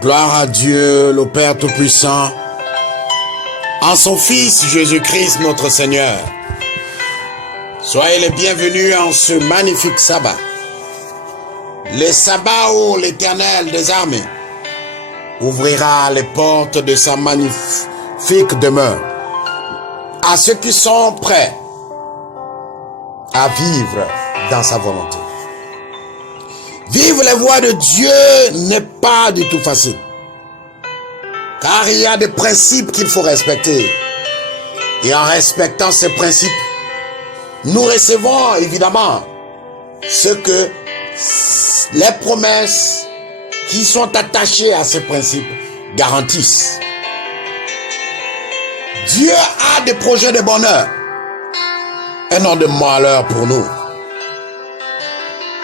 Gloire à Dieu, le Père Tout-Puissant, en son Fils Jésus-Christ notre Seigneur. Soyez les bienvenus en ce magnifique sabbat. Le sabbat où l'Éternel des armées ouvrira les portes de sa magnifique demeure à ceux qui sont prêts à vivre dans sa volonté. Vivre les voies de Dieu n'est pas du tout facile. Car il y a des principes qu'il faut respecter. Et en respectant ces principes, nous recevons évidemment ce que les promesses qui sont attachées à ces principes garantissent. Dieu a des projets de bonheur et non de malheur pour nous.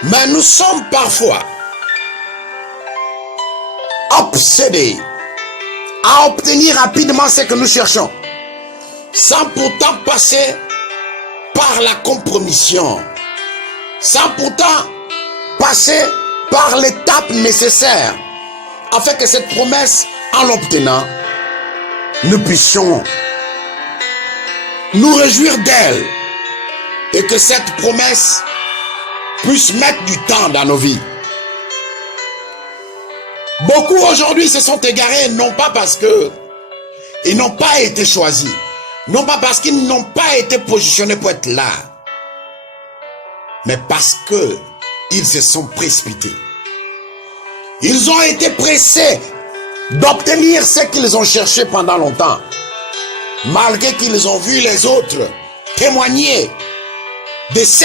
Mais nous sommes parfois obsédés à obtenir rapidement ce que nous cherchons, sans pourtant passer par la compromission, sans pourtant passer par l'étape nécessaire, afin que cette promesse, en l'obtenant, nous puissions nous réjouir d'elle, et que cette promesse puisse mettre du temps dans nos vies. Beaucoup aujourd'hui se sont égarés, non pas parce que ils n'ont pas été choisis, non pas parce qu'ils n'ont pas été positionnés pour être là, mais parce que ils se sont précipités. Ils ont été pressés d'obtenir ce qu'ils ont cherché pendant longtemps, malgré qu'ils ont vu les autres témoigner de ce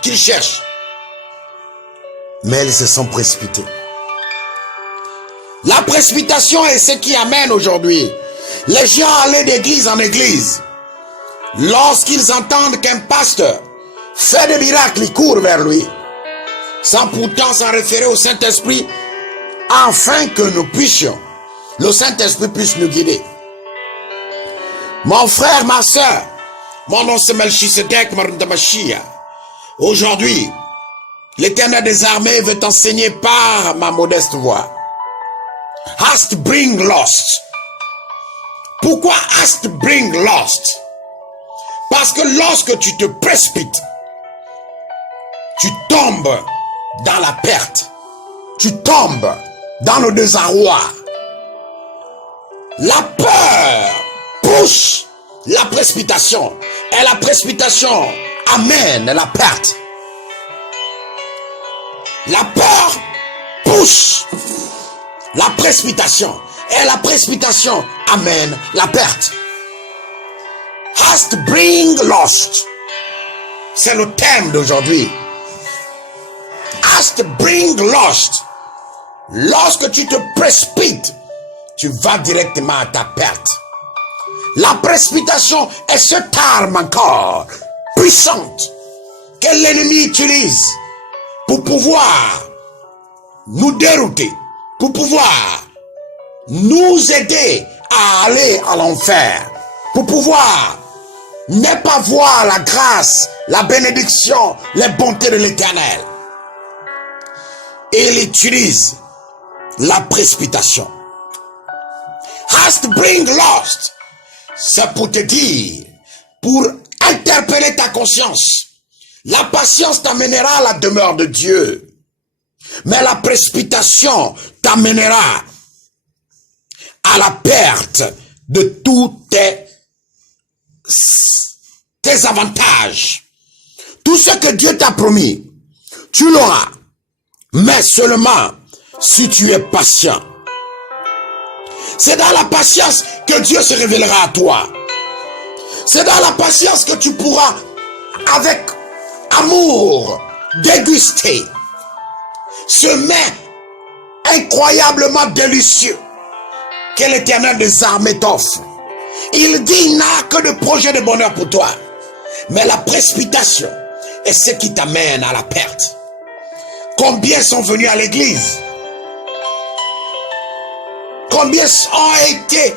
qu'ils cherchent. Mais ils se sont précipités. La précipitation est ce qui amène aujourd'hui les gens à aller d'église en église. Lorsqu'ils entendent qu'un pasteur fait des miracles, ils courent vers lui, sans pourtant s'en référer au Saint-Esprit, afin que nous puissions, le Saint-Esprit puisse nous guider. Mon frère, ma soeur, mon nom c'est Melchisedek Marundamashia. Aujourd'hui, l'Éternel des armées veut t'enseigner par ma modeste voix. Hast bring lost. Pourquoi hast bring lost? Parce que lorsque tu te précipites, tu tombes dans la perte. Tu tombes dans le désarroi. La peur pousse la précipitation, et la précipitation amène la perte. La peur pousse la précipitation, et la précipitation amène la perte. Hast bring lost. C'est le thème d'aujourd'hui. Hast bring lost. Lorsque tu te précipites, tu vas directement à ta perte. La précipitation est cette arme encore puissante que l'ennemi utilise pour pouvoir nous dérouter, pour pouvoir nous aider à aller à l'enfer, pour pouvoir ne pas voir la grâce, la bénédiction, les bontés de l'Éternel. Et il utilise la précipitation. Hast bring lost. C'est pour te dire, pour interpeller ta conscience. La patience t'amènera à la demeure de Dieu. Mais la précipitation t'amènera à la perte de tous tes avantages. Tout ce que Dieu t'a promis, tu l'auras. Mais seulement si tu es patient. C'est dans la patience que Dieu se révélera à toi. C'est dans la patience que tu pourras, avec amour, déguster ce mets incroyablement délicieux que l'Éternel des armées t'offre. Il dit, il n'a que de projets de bonheur pour toi. Mais la précipitation est ce qui t'amène à la perte. Combien sont venus à l'église? Combien ont été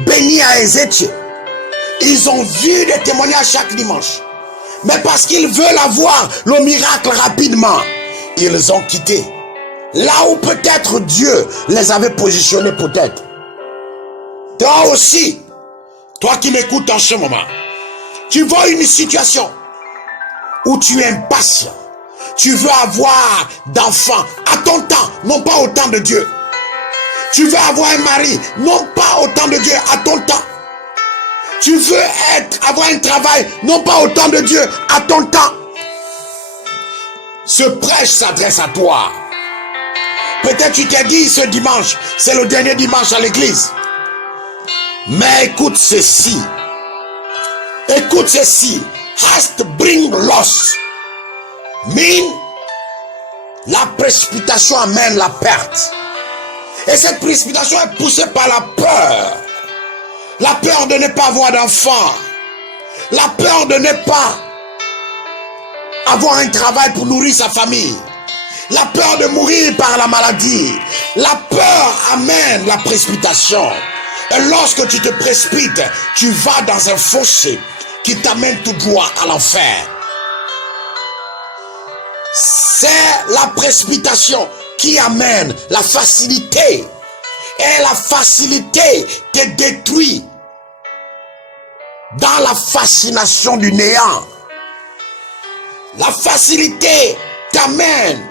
bénis à Ézéchiel? Ils ont vu des témoignages chaque dimanche. Mais parce qu'ils veulent avoir le miracle rapidement, ils ont quitté. Là où peut-être Dieu les avait positionnés peut-être. Toi aussi, toi qui m'écoutes en ce moment, tu vois une situation où tu es impatient. Tu veux avoir d'enfants à ton temps, non pas au temps de Dieu. Tu veux avoir un mari, non pas au temps de Dieu, à ton temps. Tu veux avoir un travail, non pas au temps de Dieu, à ton temps. Ce prêche s'adresse à toi. Peut-être tu t'es dit ce dimanche, c'est le dernier dimanche à l'église. Mais écoute ceci. Écoute ceci. Hast bring loss. Mean, la précipitation amène la perte. Et cette précipitation est poussée par la peur. La peur de ne pas avoir d'enfant. La peur de ne pas avoir un travail pour nourrir sa famille. La peur de mourir par la maladie. La peur amène la précipitation. Et lorsque tu te précipites, tu vas dans un fossé qui t'amène tout droit à l'enfer. C'est la précipitation qui amène la facilité. Et la facilité te détruit dans la fascination du néant. La facilité t'amène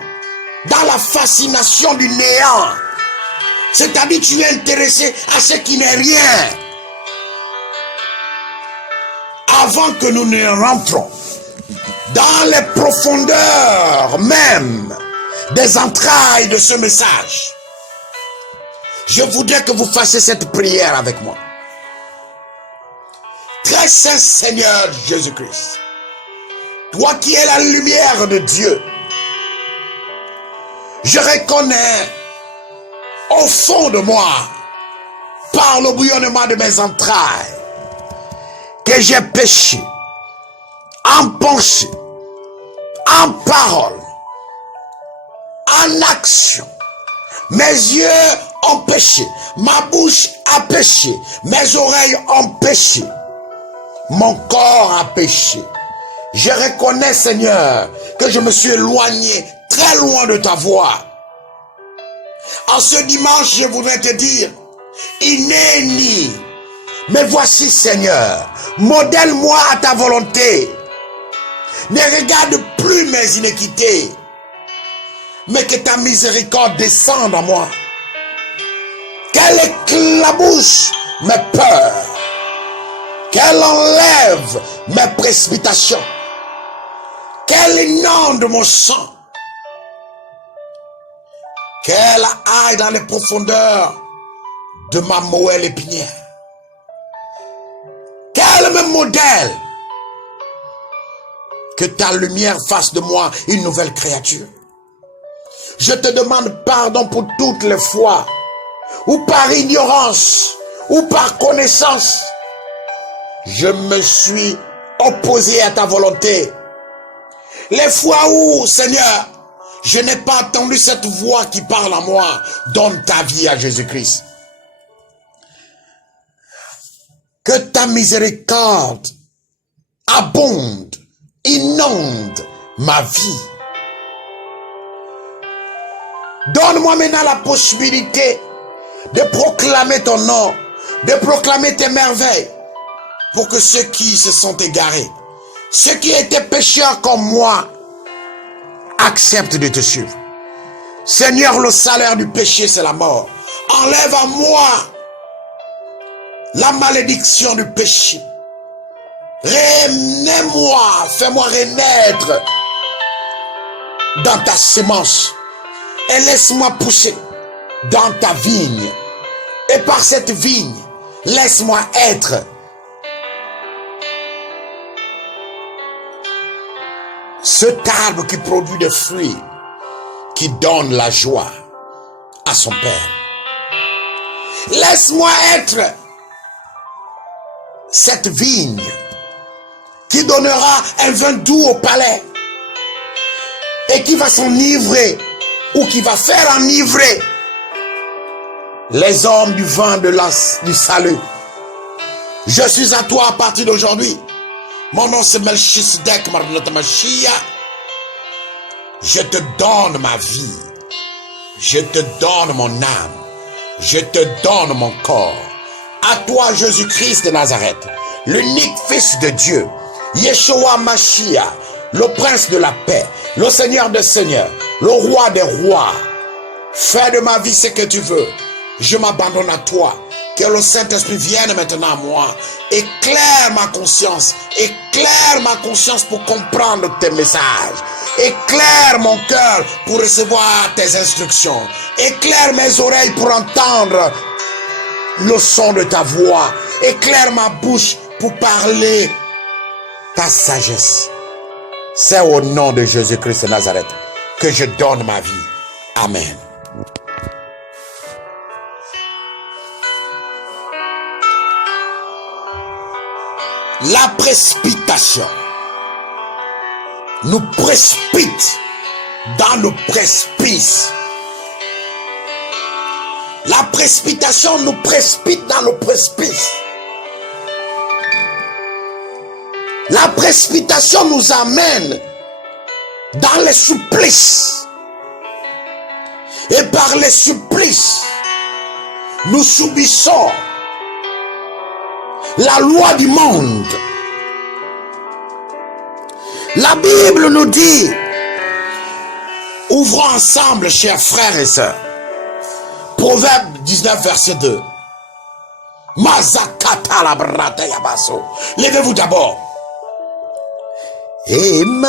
dans la fascination du néant. C'est-à-dire tu es intéressé à ce qui n'est rien. Avant que nous ne rentrons dans les profondeurs même des entrailles de ce message, je voudrais que vous fassiez cette prière avec moi. Très saint Seigneur Jésus-Christ, toi qui es la lumière de Dieu, je reconnais au fond de moi, par le bouillonnement de mes entrailles, que j'ai péché en pensée, en parole, en action. Mes yeux ont péché, ma bouche a péché, mes oreilles ont péché, mon corps a péché. Je reconnais, Seigneur, que je me suis éloigné très loin de ta voix. En ce dimanche, je voudrais te dire, Inéni, mais voici, Seigneur, modèle-moi à ta volonté. Ne regarde plus mes iniquités, mais que ta miséricorde descende à moi. Qu'elle éclabousse mes peurs, qu'elle enlève mes précipitations, qu'elle inonde mon sang, qu'elle aille dans les profondeurs de ma moelle épinière, qu'elle me modèle, que ta lumière fasse de moi une nouvelle créature. Je te demande pardon pour toutes les fois où par ignorance ou par connaissance je me suis opposé à ta volonté. Les fois où, Seigneur, je n'ai pas entendu cette voix qui parle à moi. Donne ta vie à Jésus-Christ. Que ta miséricorde abonde, inonde ma vie. Donne-moi maintenant la possibilité de proclamer ton nom, de proclamer tes merveilles, pour que ceux qui se sont égarés, ceux qui étaient pécheurs comme moi, acceptent de te suivre. Seigneur, le salaire du péché, c'est la mort. Enlève à moi la malédiction du péché. Renais-moi, fais-moi renaître dans ta sémence et laisse-moi pousser dans ta vigne. Et par cette vigne, laisse-moi être cet arbre qui produit des fruits, qui donne la joie à son Père. Laisse-moi être cette vigne qui donnera un vin doux au palais et qui va s'enivrer ou qui va faire enivrer les hommes du vin du salut. Je suis à toi à partir d'aujourd'hui. Mon nom c'est Melchisedec Marnot Machia. Je te donne ma vie. Je te donne mon âme. Je te donne mon corps. À toi, Jésus-Christ de Nazareth, l'unique Fils de Dieu, Yeshua Mashiach, le Prince de la paix, le Seigneur des seigneurs, le Roi des rois. Fais de ma vie ce que tu veux. Je m'abandonne à toi. Que le Saint-Esprit vienne maintenant à moi. Éclaire ma conscience. Éclaire ma conscience pour comprendre tes messages. Éclaire mon cœur pour recevoir tes instructions. Éclaire mes oreilles pour entendre le son de ta voix. Éclaire ma bouche pour parler ta sagesse. C'est au nom de Jésus-Christ de Nazareth que je donne ma vie. Amen. La précipitation nous précipite dans le précipice. La précipitation nous précipite dans le précipice. La précipitation nous amène dans les supplices. Et par les supplices, nous subissons la loi du monde. La Bible nous dit, ouvrons ensemble, chers frères et sœurs, Proverbe 19, verset 2. Levez-vous d'abord. Emmanuel,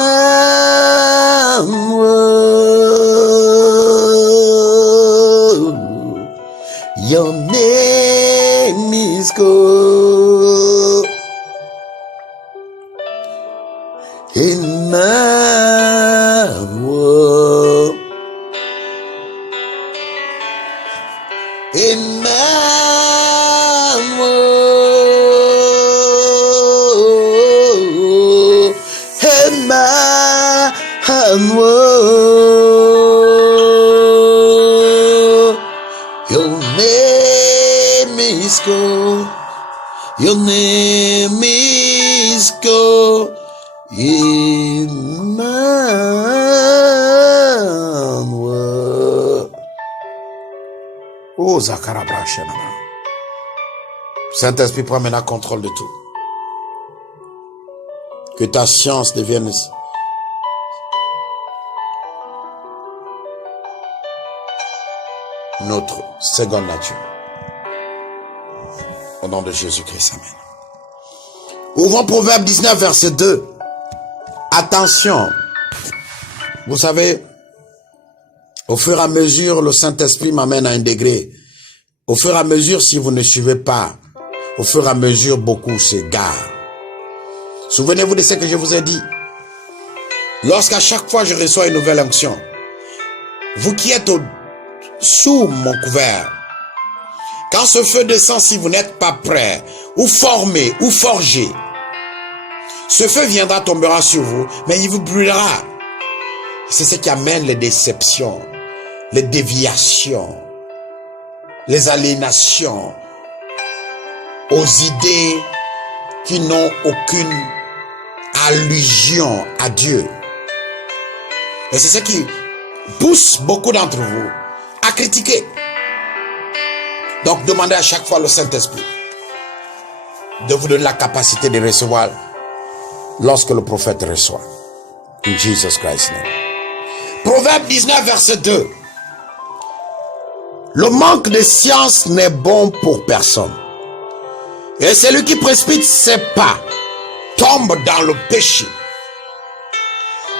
your name is God. Emmanuel, Emmanuel, Emmanuel, your name is God. Your name is God. Emmanuel. Oh, Zakarabrachanana. Saint-Esprit, prends maintenant contrôle de tout. Que ta science devienne notre seconde nature. Au nom de Jésus-Christ, amen. Ouvrons Proverbe 19, verset 2. Attention. Vous savez, au fur et à mesure, le Saint-Esprit m'amène à un degré. Au fur et à mesure, si vous ne suivez pas, au fur et à mesure, beaucoup s'égarent. Souvenez-vous de ce que je vous ai dit. Lorsqu'à chaque fois je reçois une nouvelle onction, vous qui êtes sous mon couvert, quand ce feu descend, si vous n'êtes pas prêt, ou formé, ou forgé, ce feu viendra, tombera sur vous, mais il vous brûlera. C'est ce qui amène les déceptions, les déviations, les aliénations, aux idées qui n'ont aucune allusion à Dieu. Et c'est ce qui pousse beaucoup d'entre vous à critiquer. Donc demandez à chaque fois le Saint-Esprit de vous donner la capacité de recevoir lorsque le prophète reçoit. In Jesus Christ's name. Proverbe 19, verset 2. Le manque de science n'est bon pour personne. Et celui qui précipite ses pas tombe dans le péché.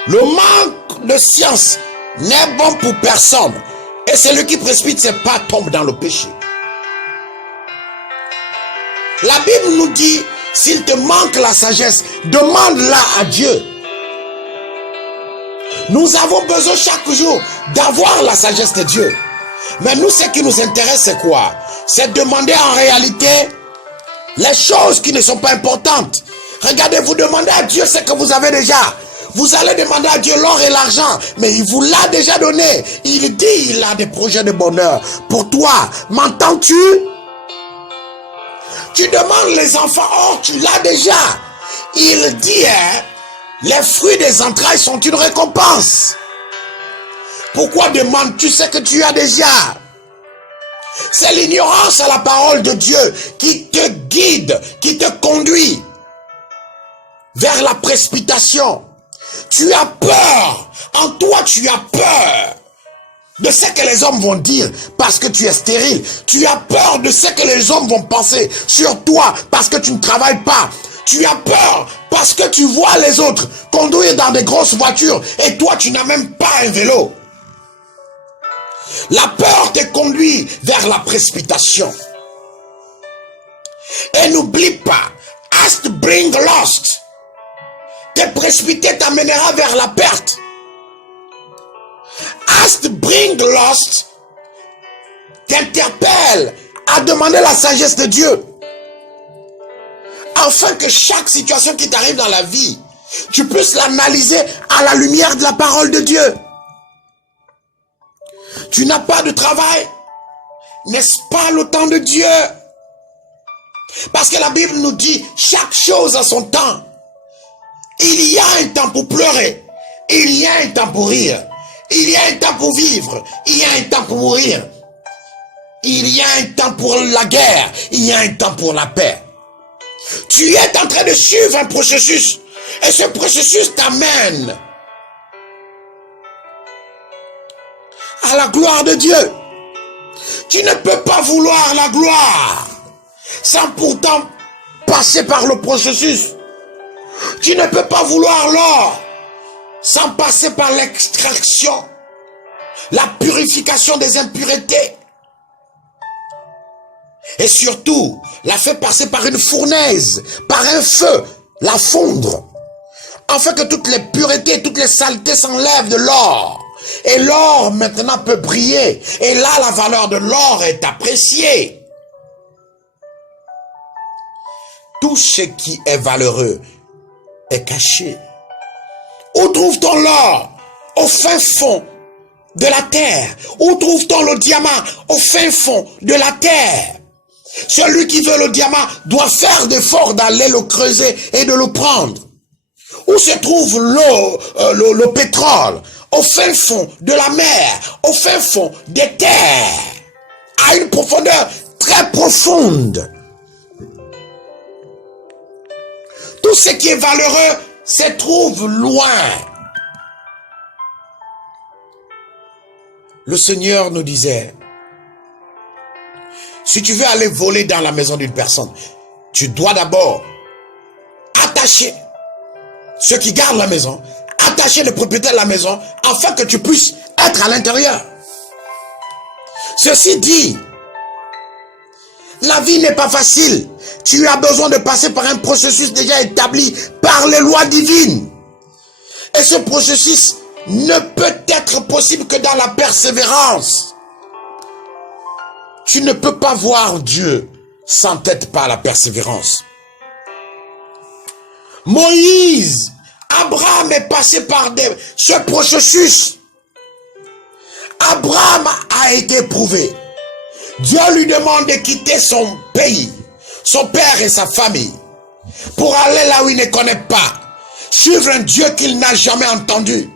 Le manque de science n'est bon pour personne. Et celui qui précipite ses pas tombe dans le péché. La Bible nous dit, s'il te manque la sagesse, demande-la à Dieu. Nous avons besoin chaque jour d'avoir la sagesse de Dieu. Mais nous, ce qui nous intéresse, c'est quoi? c'est demander en réalité les choses qui ne sont pas importantes. Regardez, vous demandez à Dieu ce que vous avez déjà. Vous allez demander à Dieu l'or et l'argent, mais il vous l'a déjà donné. Il dit, il a des projets de bonheur pour toi. M'entends-tu? Tu demandes les enfants, or tu l'as déjà. Il dit, les fruits des entrailles sont une récompense. Pourquoi demandes-tu ce que tu as déjà? C'est l'ignorance à la parole de Dieu qui te guide, qui te conduit vers la précipitation. Tu as peur. En toi, tu as peur de ce que les hommes vont dire parce que tu es stérile. Tu as peur de ce que les hommes vont penser sur toi parce que tu ne travailles pas. Tu as peur parce que tu vois les autres conduire dans des grosses voitures et toi, tu n'as même pas un vélo. La peur te conduit vers la précipitation. Et n'oublie pas, hast bring lost. Te précipiter t'amènera vers la perte. Hast bring lost t'interpelle à demander la sagesse de Dieu. Afin que chaque situation qui t'arrive dans la vie, tu puisses l'analyser à la lumière de la parole de Dieu. Tu n'as pas de travail, n'est-ce pas le temps de Dieu? Parce que la Bible nous dit chaque chose a son temps. Il y a un temps pour pleurer, il y a un temps pour rire, il y a un temps pour vivre, il y a un temps pour mourir, il y a un temps pour la guerre, il y a un temps pour la paix. Tu es en train de suivre un processus et ce processus t'amène à la gloire de Dieu. Tu ne peux pas vouloir la gloire sans pourtant passer par le processus. Tu ne peux pas vouloir l'or sans passer par l'extraction, la purification des impuretés. Et surtout, la faire passer par une fournaise, par un feu, la fondre, afin que toutes les puretés, toutes les saletés s'enlèvent de l'or. Et l'or maintenant peut briller. Et là, la valeur de l'or est appréciée. Tout ce qui est valeureux est caché. Où trouve-t-on l'or? Au fin fond de la terre. Où trouve-t-on le diamant? Au fin fond de la terre. Celui qui veut le diamant doit faire d'efforts d'aller le creuser et de le prendre. Où se trouve l'eau, le pétrole? Au fin fond de la mer, au fin fond des terres, à une profondeur très profonde. Tout ce qui est valeureux se trouve loin. Le Seigneur nous disait, si tu veux aller voler dans la maison d'une personne, tu dois d'abord attacher ceux qui gardent la maison, attacher le propriétaire de la maison, afin que tu puisses être à l'intérieur. Ceci dit, la vie n'est pas facile. Tu as besoin de passer par un processus déjà établi par les lois divines. Et ce processus ne peut être possible que dans la persévérance. Tu ne peux pas voir Dieu sans être par la persévérance. Moïse, Abraham est passé par ce processus. Abraham a été éprouvé. Dieu lui demande de quitter son pays, son père et sa famille, pour aller là où il ne connaît pas, suivre un Dieu qu'il n'a jamais entendu.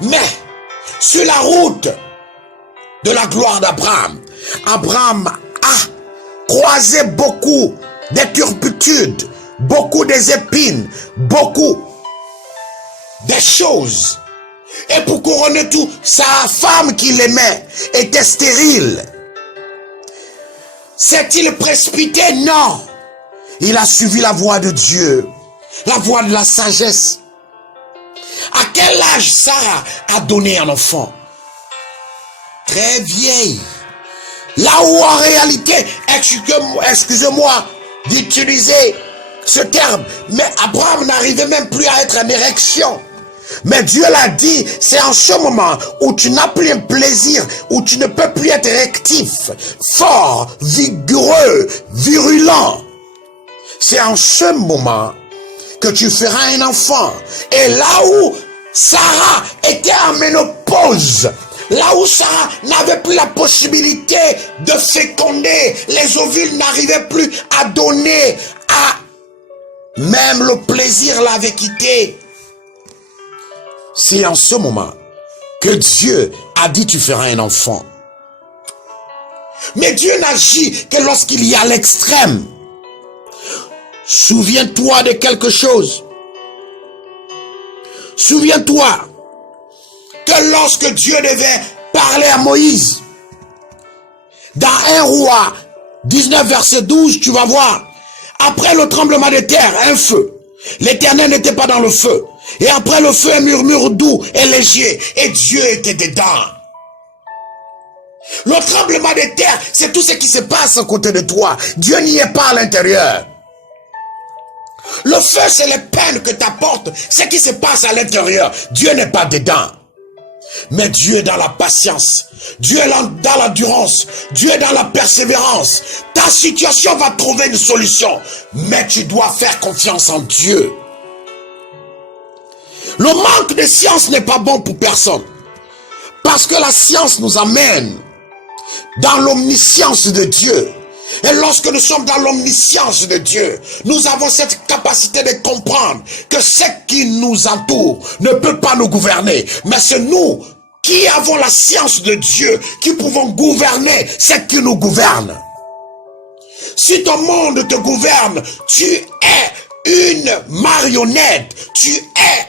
Mais, sur la route de la gloire d'Abraham, Abraham a croisé beaucoup de turpitudes, beaucoup des épines, beaucoup de choses. Et pour couronner tout, sa femme qu'il aimait était stérile. S'est-il précipité? Non. Il a suivi la voie de Dieu, la voie de la sagesse. À quel âge Sarah a donné un enfant? Très vieille. Là où en réalité, excusez-moi d'utiliser ce terme, mais Abraham n'arrivait même plus à être en érection. Mais Dieu l'a dit, c'est en ce moment où tu n'as plus un plaisir, où tu ne peux plus être actif, fort, vigoureux, virulent. C'est en ce moment que tu feras un enfant. Et là où Sarah était en ménopause, là où Sarah n'avait plus la possibilité de féconder, les ovules n'arrivaient plus à donner, même le plaisir l'avait quitté. C'est en ce moment que Dieu a dit tu feras un enfant. Mais Dieu n'agit que lorsqu'il y a l'extrême. Souviens-toi de quelque chose. Souviens-toi que lorsque Dieu devait parler à Moïse, dans 1 Roi 19 verset 12, tu vas voir, après le tremblement de terre, un feu. L'Éternel n'était pas dans le feu. Et après le feu, un murmure doux et léger. Et Dieu était dedans. Le tremblement de terre, c'est tout ce qui se passe à côté de toi. Dieu n'y est pas à l'intérieur. Le feu, c'est les peines que t'apporte, ce qui se passe à l'intérieur. Dieu n'est pas dedans. Mais Dieu est dans la patience. Dieu est dans l'endurance. Dieu est dans la persévérance. Ta situation va trouver une solution. Mais tu dois faire confiance en Dieu. Le manque de science n'est pas bon pour personne. Parce que la science nous amène dans l'omniscience de Dieu. Et lorsque nous sommes dans l'omniscience de Dieu, nous avons cette capacité de comprendre que ce qui nous entoure ne peut pas nous gouverner. Mais c'est nous qui avons la science de Dieu qui pouvons gouverner ce qui nous gouverne. Si ton monde te gouverne, tu es une marionnette. Tu es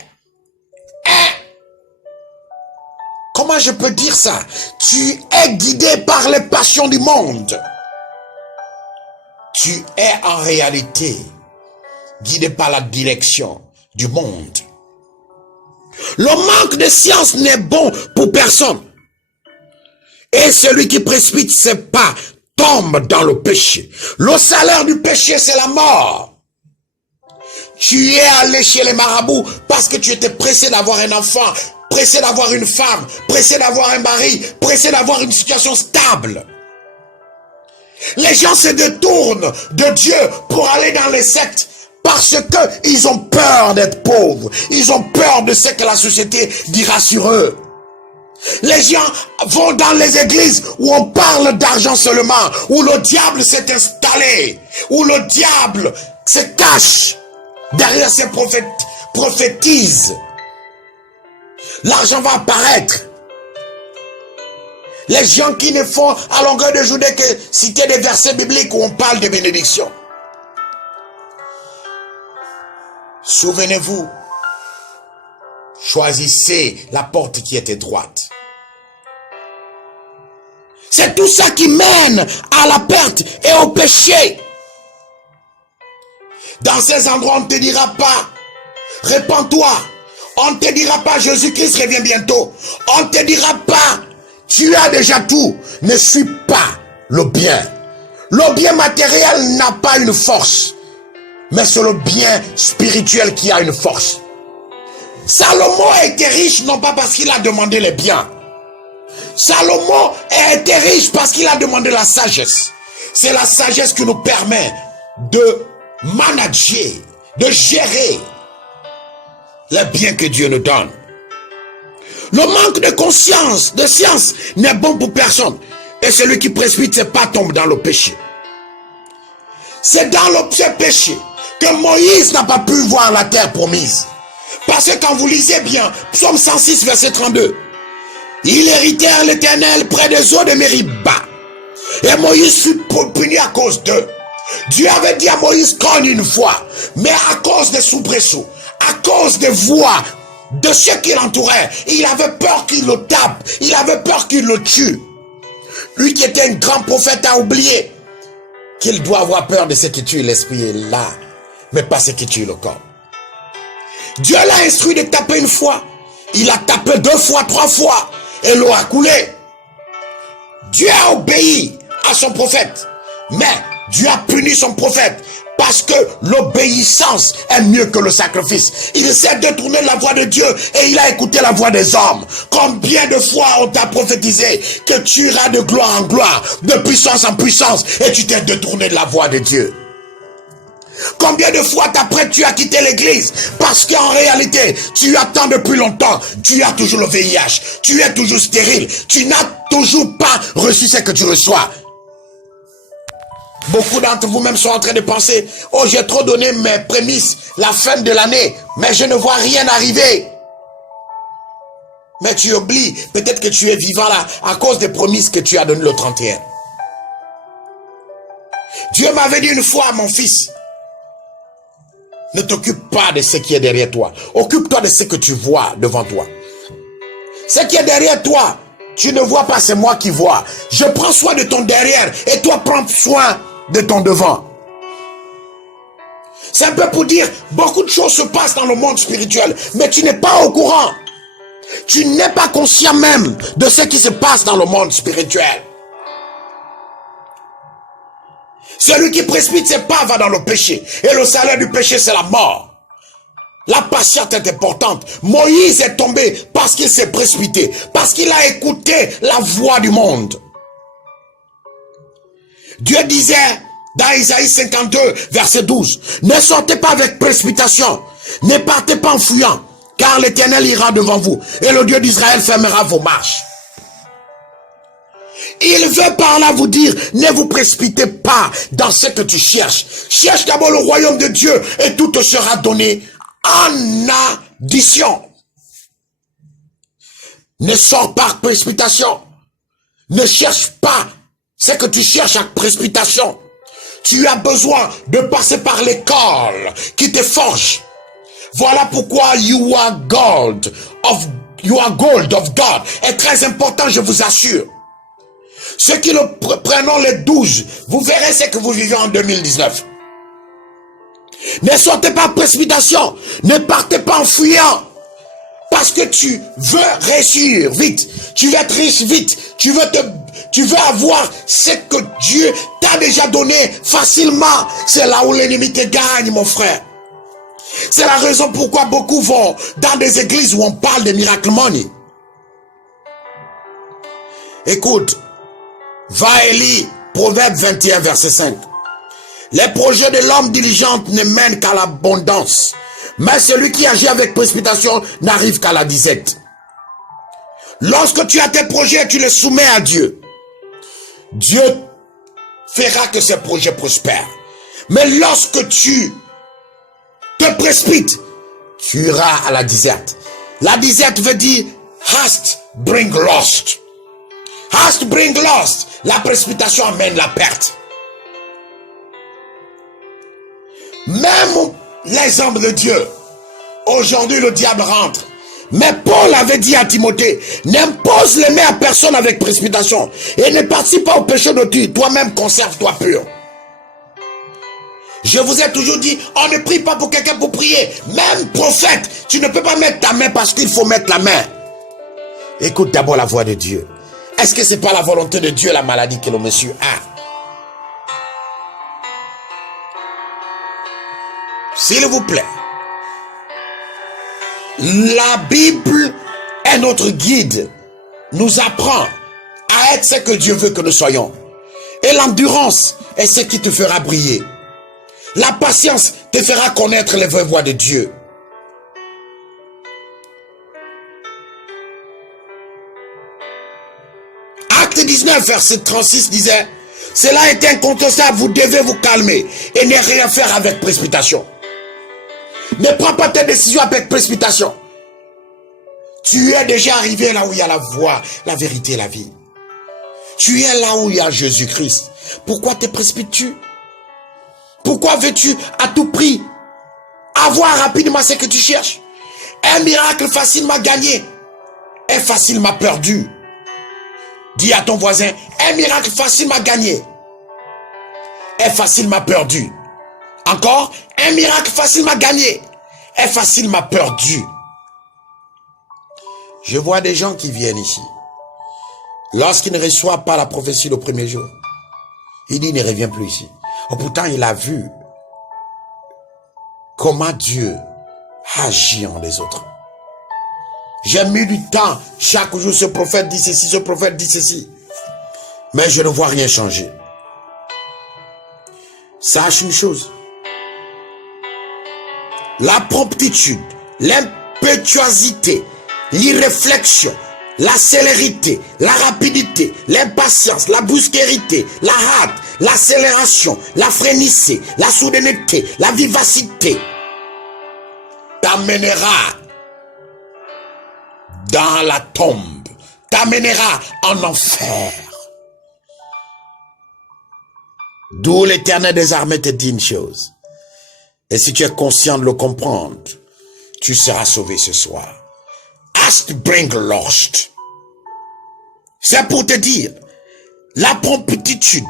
comment je peux dire ça? Tu es guidé par les passions du monde. Tu es en réalité guidé par la direction du monde. Le manque de science n'est bon pour personne. Et celui qui précipite ses pas tombe dans le péché. Le salaire du péché, c'est la mort. Tu es allé chez les marabouts parce que tu étais pressé d'avoir un enfant, pressé d'avoir une femme, pressé d'avoir un mari, pressé d'avoir une situation stable. Les gens se détournent de Dieu pour aller dans les sectes parce que ils ont peur d'être pauvres. Ils ont peur de ce que la société dira sur eux. Les gens vont dans les églises où on parle d'argent seulement, où le diable s'est installé, où le diable se cache derrière ces prophétises. L'argent va apparaître. Les gens qui ne font à longueur de journée que citer des versets bibliques où on parle de bénédiction. Souvenez-vous, choisissez la porte qui était droite. C'est tout ça qui mène à la perte et au péché. Dans ces endroits, on ne te dira pas, répands-toi. On ne te dira pas, Jésus-Christ revient bientôt. On ne te dira pas, tu as déjà tout. Ne suis pas le bien. Le bien matériel n'a pas une force. Mais c'est le bien spirituel qui a une force. Salomon a été riche non pas parce qu'il a demandé les biens. Salomon a été riche parce qu'il a demandé la sagesse. C'est la sagesse qui nous permet de manager, de gérer les biens que Dieu nous donne. Le manque de conscience, de science n'est bon pour personne. Et celui qui précipite ses pas tombe dans le péché. C'est dans ce péché que Moïse n'a pas pu voir la terre promise. Parce que quand vous lisez bien, Psaume 106, verset 32, ils héritèrent l'Éternel près des eaux de Mériba. Et Moïse fut puni à cause d'eux. Dieu avait dit à Moïse cogne une fois, mais à cause des soubresauts, à cause des voix de ceux qui l'entouraient, il avait peur qu'il le tape, il avait peur qu'il le tue. Lui qui était un grand prophète a oublié qu'il doit avoir peur de ce qui tue l'esprit est là, mais pas ce qui tue le corps. Dieu l'a instruit de taper une fois, il a tapé 2 fois, 3 fois, et l'eau a coulé. Dieu a obéi à son prophète, mais Dieu a puni son prophète parce que l'obéissance est mieux que le sacrifice. Il essaie de tourner la voix de Dieu et il a écouté la voix des hommes. Combien de fois on t'a prophétisé que tu iras de gloire en gloire, de puissance en puissance, et tu t'es détourné de la voix de Dieu? Combien de fois après tu as quitté l'église parce qu'en réalité tu attends depuis longtemps, tu as toujours le VIH, tu es toujours stérile, tu n'as toujours pas reçu ce que tu reçois. Beaucoup d'entre vous même sont en train de penser, oh j'ai trop donné mes prémices, la fin de l'année, mais je ne vois rien arriver. Mais tu oublies, peut-être que tu es vivant là à cause des promesses que tu as données le 31. Dieu m'avait dit une fois, mon fils, ne t'occupe pas de ce qui est derrière toi. Occupe-toi de ce que tu vois devant toi. Ce qui est derrière toi, tu ne vois pas, c'est moi qui vois. Je prends soin de ton derrière et toi prends soin de ton devant. C'est un peu pour dire, beaucoup de choses se passent dans le monde spirituel, mais tu n'es pas au courant. Tu n'es pas conscient même de ce qui se passe dans le monde spirituel. Celui qui précipite ses pas va dans le péché. Et le salaire du péché, c'est la mort. La patience est importante. Moïse est tombé parce qu'il s'est précipité. Parce qu'il a écouté la voix du monde. Dieu disait dans Isaïe 52, verset 12, ne sortez pas avec précipitation. Ne partez pas en fuyant. Car l'Éternel ira devant vous. Et le Dieu d'Israël fermera vos marches. Il veut par là vous dire, ne vous précipitez pas dans ce que tu cherches. Cherche d'abord le royaume de Dieu et tout te sera donné en addition. Ne sors pas par précipitation. Ne cherche pas ce que tu cherches avec précipitation. Tu as besoin de passer par l'école qui te forge. Voilà pourquoi you are gold of God est très important, je vous assure. Ceux qui le prenons les 12, vous verrez ce que vous vivez en 2019. Ne sortez pas en précipitation, ne partez pas en fuyant, parce que tu veux réussir vite, tu veux être riche vite, tu veux avoir ce que Dieu t'a déjà donné facilement. C'est là où l'ennemi te gagne, mon frère. C'est la raison pourquoi beaucoup vont dans des églises où on parle de miracle money. Écoute, va et lis Proverbe 21, verset 5. Les projets de l'homme diligent ne mènent qu'à l'abondance, mais celui qui agit avec précipitation n'arrive qu'à la disette. Lorsque tu as tes projets, tu les soumets à Dieu. Dieu fera que ces projets prospèrent. Mais lorsque tu te précipites, tu iras à la disette. La disette veut dire hast bring lost. Hast bring lost. La précipitation amène la perte. Même les hommes de Dieu, aujourd'hui le diable rentre. Mais Paul avait dit à Timothée, n'impose les mains à personne avec précipitation et ne participe pas au péché d'autrui. Toi-même conserve-toi pur. Je vous ai toujours dit, on ne prie pas pour quelqu'un pour prier. Même prophète, tu ne peux pas mettre ta main parce qu'il faut mettre la main. Écoute d'abord la voix de Dieu. Est-ce que c'est pas la volonté de Dieu la maladie que le monsieur a? S'il vous plaît. La Bible est notre guide. Nous apprend à être ce que Dieu veut que nous soyons. Et l'endurance est ce qui te fera briller. La patience te fera connaître les vraies voies de Dieu. Acte 19, verset 36 disait, cela est incontestable, vous devez vous calmer et ne rien faire avec précipitation. Ne prends pas tes décisions avec précipitation. Tu es déjà arrivé là où il y a la voie, la vérité et la vie. Tu es là où il y a Jésus-Christ. Pourquoi te précipites-tu? Pourquoi veux-tu à tout prix avoir rapidement ce que tu cherches? Un miracle facilement gagné est facilement perdu. Dis à ton voisin, un miracle facilement gagné est facilement perdu. Encore, un miracle facilement gagné est facilement perdu. Je vois des gens qui viennent ici. Lorsqu'ils ne reçoivent pas la prophétie le premier jour, il dit, ne reviens plus ici. Pourtant, il a vu comment Dieu agit en les autres. J'ai mis du temps. Chaque jour, ce prophète dit ceci, ce prophète dit ceci. Mais je ne vois rien changer. Sache une chose. La promptitude, l'impétuosité, l'irréflexion, la célérité, la rapidité, l'impatience, la brusquerité, la hâte, l'accélération, la frénésie, la soudaineté, la vivacité t'amènera dans la tombe, t'amènera en enfer. D'où l'Éternel des armées te dit une chose. Et si tu es conscient de le comprendre, tu seras sauvé ce soir. Ask bring lost. C'est pour te dire, la promptitude,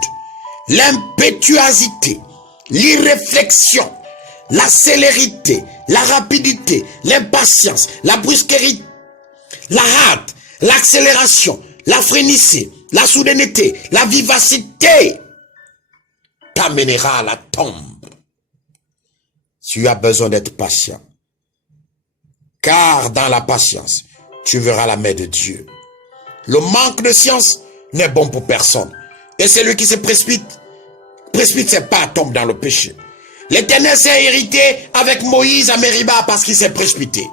l'impétuosité, l'irréflexion, la célérité, la rapidité, l'impatience, la brusquerie, la hâte, l'accélération, la frénésie, la soudaineté, la vivacité t'amènera à la tombe. Tu as besoin d'être patient. Car dans la patience, tu verras la main de Dieu. Le manque de science n'est bon pour personne. Et celui qui se précipite ses pas tombe dans le péché. L'Éternel s'est irrité avec Moïse à Mériba parce qu'il s'est précipité.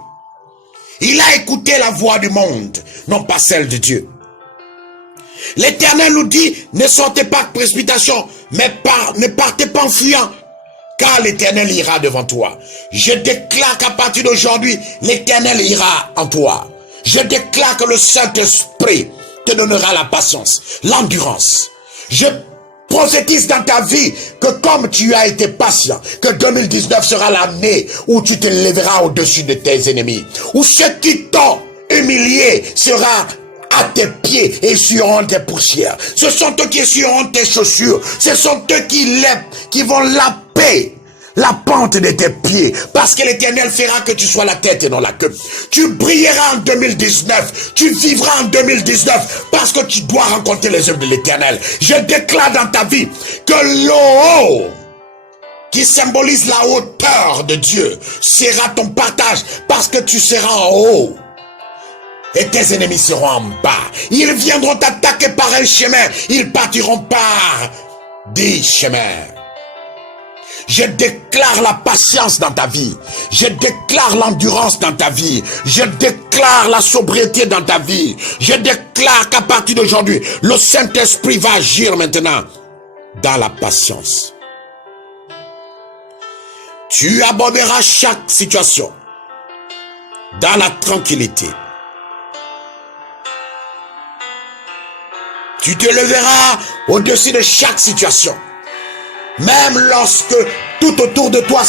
Il a écouté la voix du monde, non pas celle de Dieu. L'Éternel nous dit, ne sortez pas de précipitation, mais ne partez pas en fuyant, car l'Éternel ira devant toi. Je déclare qu'à partir d'aujourd'hui, l'Éternel ira en toi. Je déclare que le Saint-Esprit te donnera la patience, l'endurance. Je prophétise dans ta vie que comme tu as été patient, que 2019 sera l'année où tu te lèveras au-dessus de tes ennemis, où ceux qui t'ont humilié sera à tes pieds et essuieront tes poussières. Ce sont eux qui essuieront tes chaussures. Ce sont eux qui vont laper la pente de tes pieds, parce que l'Éternel fera que tu sois la tête et non la queue. Tu brilleras en 2019, tu vivras en 2019, parce que tu dois rencontrer les œuvres de l'Éternel. Je déclare dans ta vie que l'eau qui symbolise la hauteur de Dieu sera ton partage, parce que tu seras en haut. Et tes ennemis seront en bas. Ils viendront t'attaquer par un chemin. Ils partiront par des chemins. Je déclare la patience dans ta vie. Je déclare l'endurance dans ta vie. Je déclare la sobriété dans ta vie. Je déclare qu'à partir d'aujourd'hui, le Saint-Esprit va agir maintenant dans la patience. Tu aborderas chaque situation dans la tranquillité. Tu te leveras au-dessus de chaque situation. Même lorsque tout autour de toi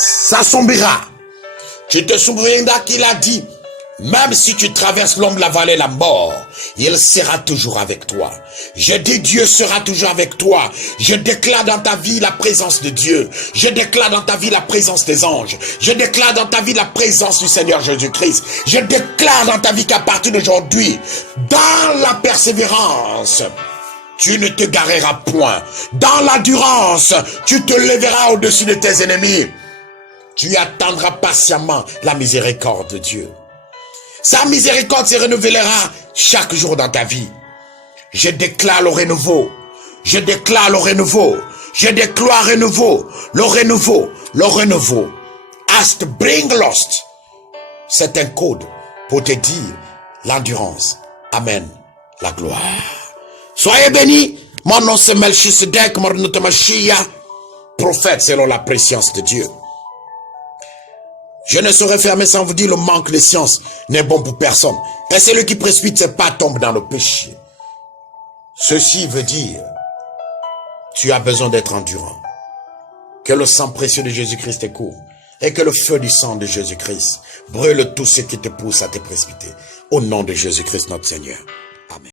s'assombrira. Tu te souviendras qu'il a dit, même si tu traverses l'ombre de la vallée de la mort, il sera toujours avec toi. Je dis, Dieu sera toujours avec toi. Je déclare dans ta vie la présence de Dieu. Je déclare dans ta vie la présence des anges. Je déclare dans ta vie la présence du Seigneur Jésus-Christ. Je déclare dans ta vie qu'à partir d'aujourd'hui, dans la persévérance, tu ne te gareras point. Dans l'endurance, tu te lèveras au-dessus de tes ennemis. Tu attendras patiemment la miséricorde de Dieu. Sa miséricorde se renouvellera chaque jour dans ta vie. Je déclare le renouveau. Je déclare le renouveau. Je déclare le renouveau. Le renouveau. Le renouveau. Ask bring lost. C'est un code pour te dire l'endurance. Amen. La gloire. Soyez bénis. Mon nom c'est Melchisedec, prophète selon la préscience de Dieu. Je ne saurais fermer sans vous dire le manque de science n'est bon pour personne. Et celui qui précipite ses pas tombe dans le péché. Ceci veut dire, tu as besoin d'être endurant. Que le sang précieux de Jésus-Christ te couvre. Et que le feu du sang de Jésus-Christ brûle tout ce qui te pousse à te précipiter. Au nom de Jésus-Christ notre Seigneur. Amen.